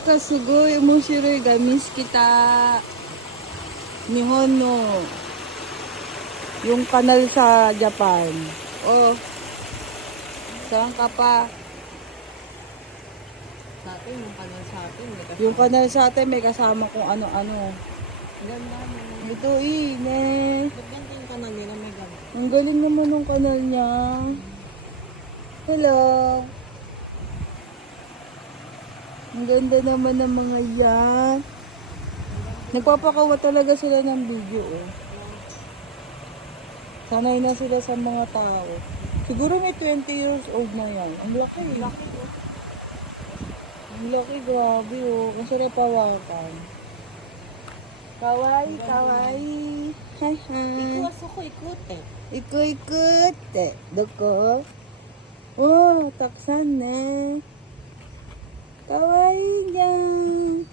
かすごい面白いが見つけた。日本の yung kanal sa Japan. Oh, saan ka pa? Sa atin, yung kanal sa atin. Yung kanal sa atin may kasama kung ano-ano. Ganda mo. Ito ne. Ba't ganda yung kanal nila? May ganda. Ang galing naman ng kanal niya. Hello. Ang ganda naman ng mga yan. Nagpapakawa talaga sila ng video oh. Sanay na sila sa mga tao. Siguro may 20 years old na yan. Ang laki. Laki oh. Ang laki, grabe oh. Ang sarap hawakan. Kawaii, kawaii. Hi, hi. Ikuwaso ko, ikote. Ikut-ikut. Doko. Oh, taksan ne. Kawaii yan.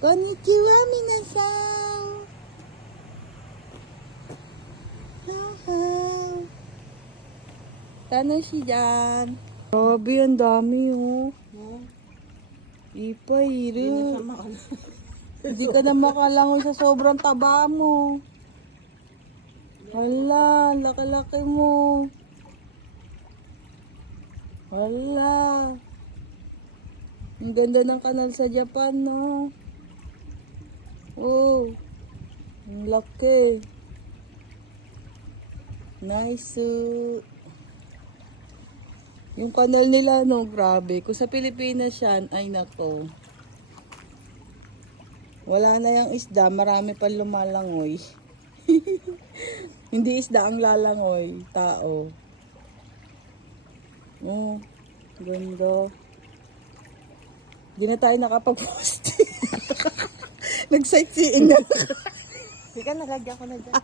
Konnichiwa, minasan. Haha. Tanoshi dyan. Grabe, ang dami oh. No? Ipa, Hindi na iru. siya makala. Hindi ka na makalangoy sa sobrang taba mo. Hala, laki-laki mo. Hala. Ang ganda ng kanal sa Japan, no? Oh. Ang laki. Nice. Yung kanal nila, no, grabe. Kung sa Pilipinas yan, ay nako. Wala na yung isda, marami pa lumalangoy. Hindi isda ang lalangoy, tao. Oh, ganda. Hindi na tayo nakapag-post. Nag-sightseeing na. Sige, nalagyan ko na dyan.